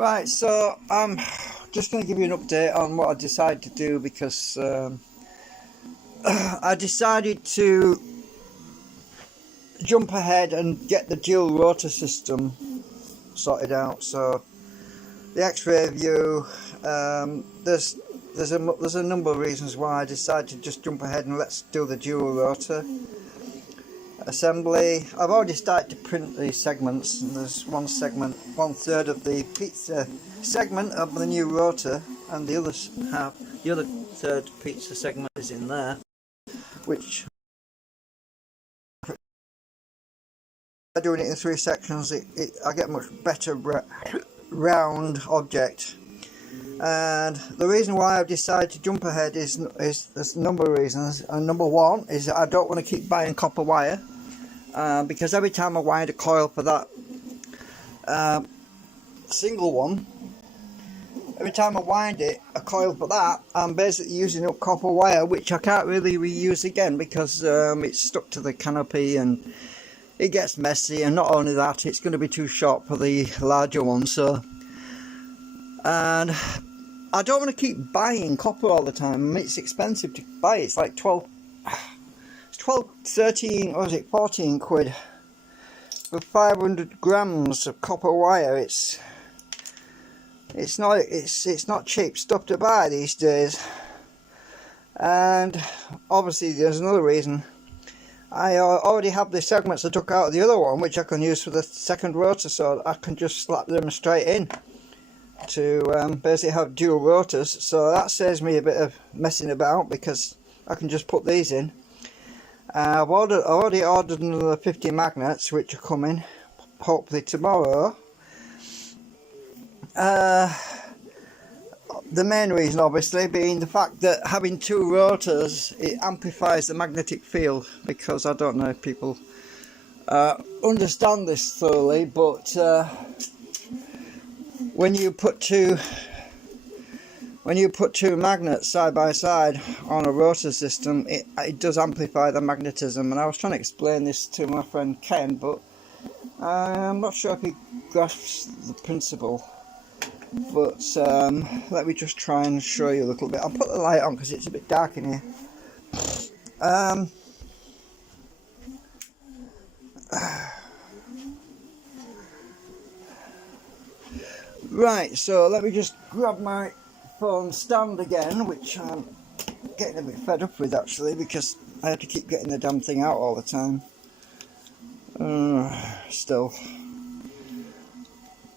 Right, so I'm just going to give you an update on what I decided to do because I decided to jump ahead and get the dual rotor system sorted out. So the X-ray view, there's a number of reasons why I decided to just jump ahead and let's do the dual rotor assembly. I've already started to print these segments, and there's one segment, 1/3 of the pizza segment of the new rotor, and the other third pizza segment is in there, which by doing it in 3 sections I get a much better round object. And the reason why I've decided to jump ahead is there's a number of reasons. And number one is that I don't want to keep buying copper wire, because every time I wind a coil for that single one, every time I wind a coil for that, I'm basically using up copper wire, which I can't really reuse again because it's stuck to the canopy and it gets messy. And not only that, it's going to be too short for the larger one. So, and I don't want to keep buying copper all the time. I mean, it's expensive to buy. It's like 13, or is it 14 quid for 500 grams of copper wire. It's not cheap stuff to buy these days. And obviously there's another reason. I already have the segments I took out of the other one, which I can use for the second rotor, so I can just slap them straight in to basically have dual rotors. So that saves me a bit of messing about because I can just put these in. I've already ordered another 50 magnets, which are coming hopefully tomorrow. The main reason obviously being the fact that having 2 rotors, it amplifies the magnetic field, because I don't know if people understand this thoroughly, but when you put two magnets side by side on a rotor system, it does amplify the magnetism. And I was trying to explain this to my friend Ken, but I'm not sure if he grasps the principle. But let me just try and show you a little bit. I'll put the light on because it's a bit dark in here. Right, so let me just grab my phone stand again, which I'm getting a bit fed up with actually, because I have to keep getting the damn thing out all the time. Still.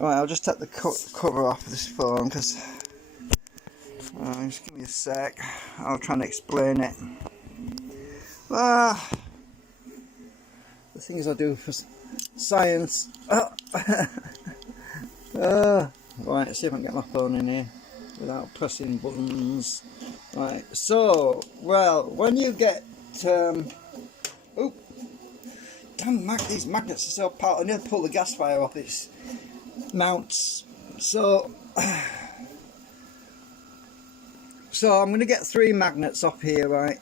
Right, I'll just take the cover off of this phone, because just give me a sec. I'll try and explain it. The things I do for science. Right, let's see if I can get my phone in here without pressing buttons. Right, so, well, when you get oh, damn, these magnets are so powerful. I need to pull the gas fire off its mounts. So I'm going to get 3 magnets off here, right?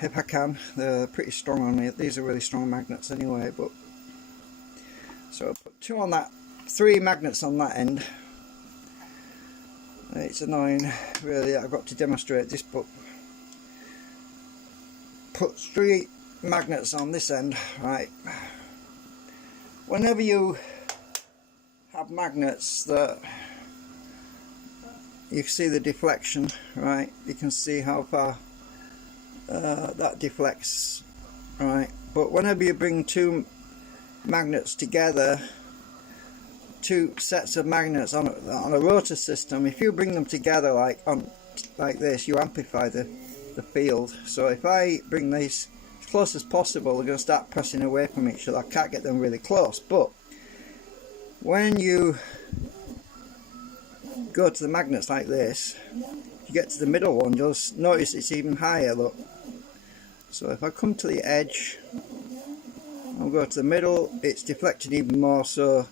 If I can. They're pretty strong on me. These are really strong magnets anyway, but so I'll put 2 on that, 3 magnets on that end. It's annoying really, I've got to demonstrate this, but put 3 magnets on this end, right? Whenever you have magnets that you see the deflection, right, you can see how far that deflects, right? But whenever you bring 2 magnets together, 2 sets of magnets on a rotor system, if you bring them together like this, you amplify the field. So if I bring these as close as possible, they're going to start pressing away from each other. I can't get them really close, but when you go to the magnets like this, you get to the middle one, you'll notice it's even higher, look. So if I come to the edge, I'll go to the middle, it's deflected even more so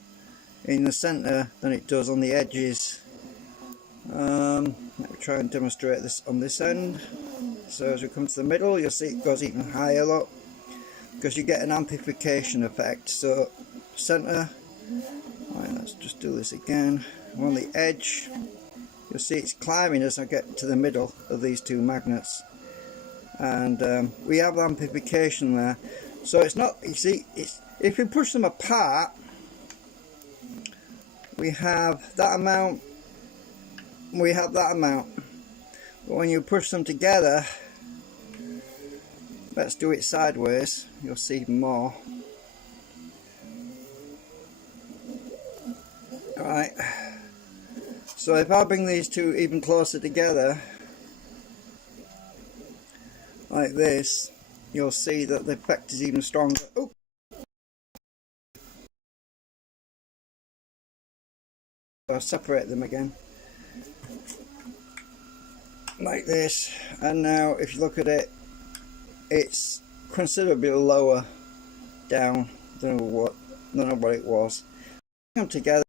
in the centre than it does on the edges. Let me try and demonstrate this on this end. So as we come to the middle, you'll see it goes even higher, look, because you get an amplification effect. So centre, Right, let's just do this again. I'm on the edge. You'll see it's climbing as I get to the middle of these two magnets, and we have amplification there. So it's not, you see, if we push them apart, we have that amount, but when you push them together, let's do it sideways, you'll see even more. Alright, so if I bring these two even closer together like this, you'll see that the effect is even stronger. Oh. I'll separate them again like this, and now if you look at it, it's considerably lower down than what it was. Come together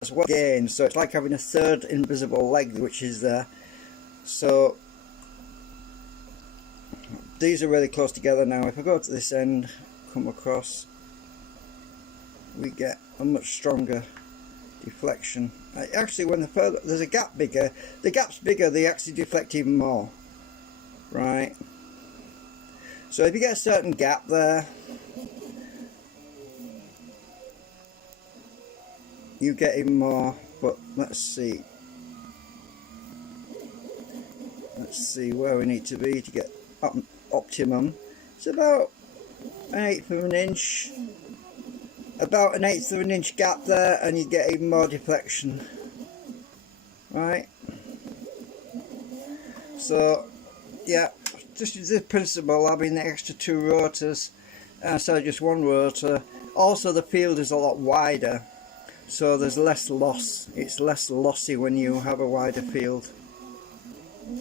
as well again, so it's like having a third invisible leg which is there. So these are really close together now. If I go to this end, come across, we get a much stronger deflection. Actually, when there's a gap bigger, the gap's bigger, they actually deflect even more. Right. So if you get a certain gap there, you get even more. But let's see where we need to be to get optimum. It's about an eighth of an inch. About an eighth of an inch gap there, and you get even more deflection. Right. So yeah, just use this principle, having the extra two rotors instead of just one rotor. Also the field is a lot wider, so there's less loss. It's less lossy when you have a wider field.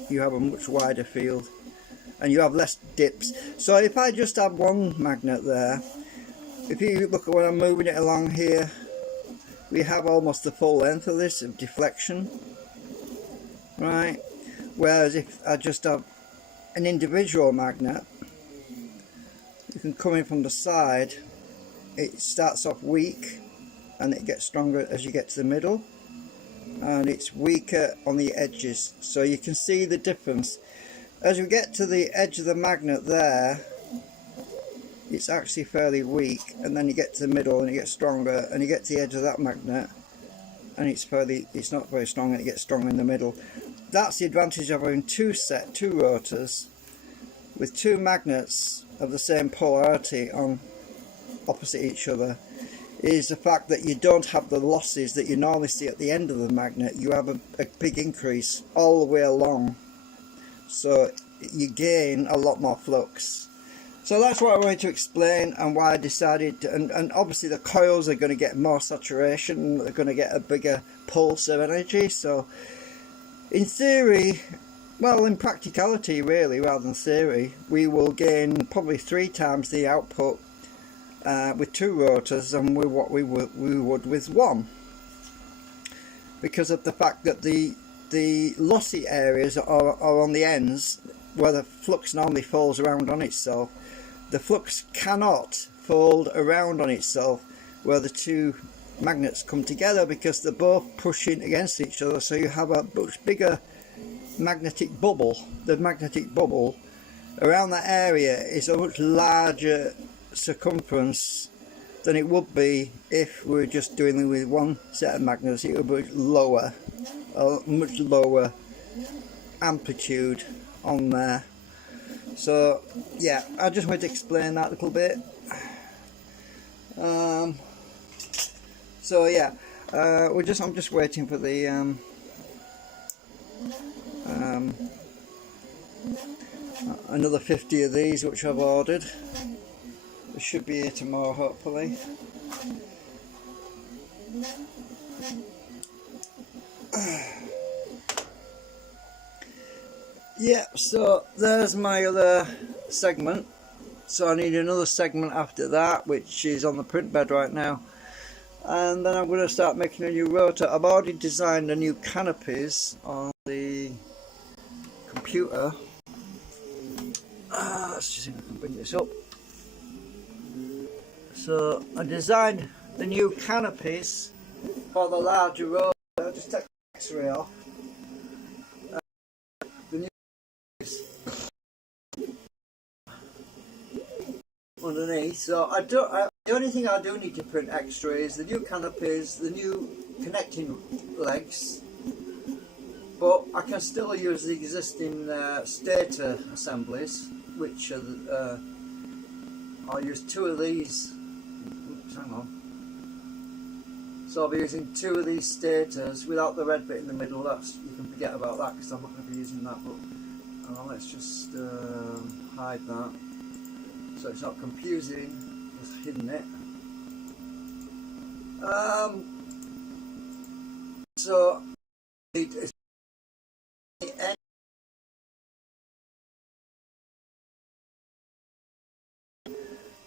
You have a much wider field and you have less dips. So if I just have one magnet there, if you look at when I'm moving it along here, we have almost the full length of this of deflection, right? Whereas if I just have an individual magnet, you can come in from the side, it starts off weak and it gets stronger as you get to the middle, and it's weaker on the edges. So you can see the difference. As we get to the edge of the magnet there, it's actually fairly weak, and then you get to the middle and it gets stronger, and you get to the edge of that magnet and it's not very strong, and it gets stronger in the middle. That's the advantage of having two rotors with two magnets of the same polarity on opposite each other, is the fact that you don't have the losses that you normally see at the end of the magnet. You have a big increase all the way along, so you gain a lot more flux. So that's what I wanted to explain, and why I decided to, and obviously the coils are going to get more saturation, they're going to get a bigger pulse of energy. So in theory, well, in practicality really, rather than theory, we will gain probably 3 times the output with 2 rotors than with what we would with one, because of the fact that the lossy areas are on the ends where the flux normally folds around on itself. The flux cannot fold around on itself where the two magnets come together, because they're both pushing against each other, so you have a much bigger magnetic bubble. The magnetic bubble around that area is a much larger circumference than it would be if we were just doing it with one set of magnets. It would be lower, a much lower amplitude on there. So yeah, I just wanted to explain that a little bit. So yeah, I'm just waiting for the another 50 of these which I've ordered. They should be here tomorrow, hopefully. Yeah, so there's my other segment. So I need another segment after that, which is on the print bed right now. And then I'm going to start making a new rotor. I've already designed the new canopies on the computer. Let's just see if I can bring this up. So I designed the new canopies for the larger road. I'll just take the X-ray off. The new underneath. So the only thing I do need to print extra is the new canopies, the new connecting legs. But I can still use the existing stator assemblies, which are I'll use 2 of these. Oops, hang on. So I'll be using 2 of these stators without the red bit in the middle. That's, you can forget about that because I'm not going to be using that. But let's just hide that so it's not confusing. Just hidden it. So it's the end.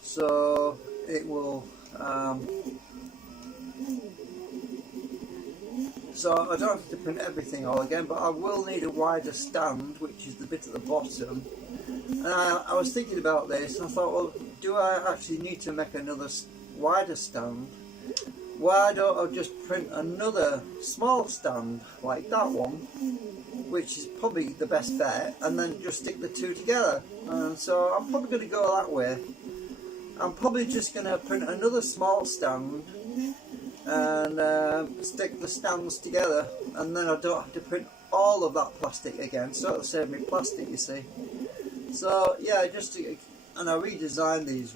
So it will. So I don't have to print everything all again, but I will need a wider stand, which is the bit at the bottom. And I was thinking about this, and I thought, well, do I actually need to make another wider stand? Why don't I just print another small stand like that one, which is probably the best bet, and then just stick the 2 together? And so I'm probably going to go that way. I'm probably just going to print another small stand and stick the stands together, and then I don't have to print all of that plastic again, so it'll save me plastic, you see. So yeah, and I redesigned these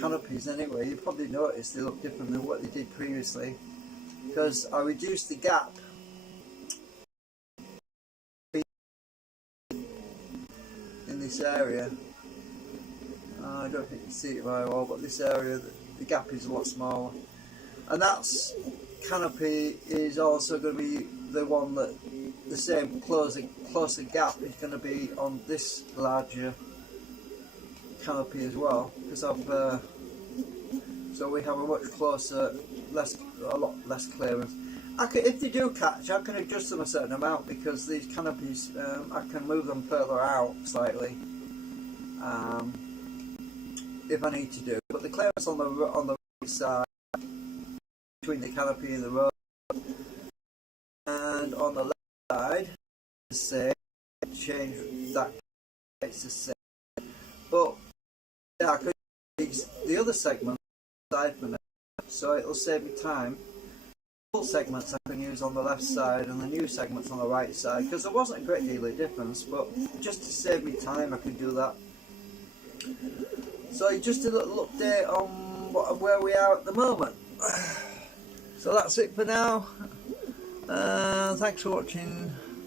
canopies anyway. You probably noticed they look different than what they did previously, because I reduced the gap in this area. I don't think you can see it very well, but this area, the gap is a lot smaller. And that's canopy is also going to be the one that the same closer gap is going to be on this larger canopy as well, because so we have a much closer, a lot less clearance. If they do catch, I can adjust them a certain amount, because these canopies I can move them further out slightly if I need to do. But the clearance on the right side between the canopy and the road, and on the left side, the same. Change that, it's the same. But yeah, I could use the other segment side for now, so it'll save me time. Full segments I can use on the left side and the new segments on the right side, because there wasn't a great deal of difference, but just to save me time I can do that. So just a little update on where we are at the moment. So that's it for now. Thanks for watching.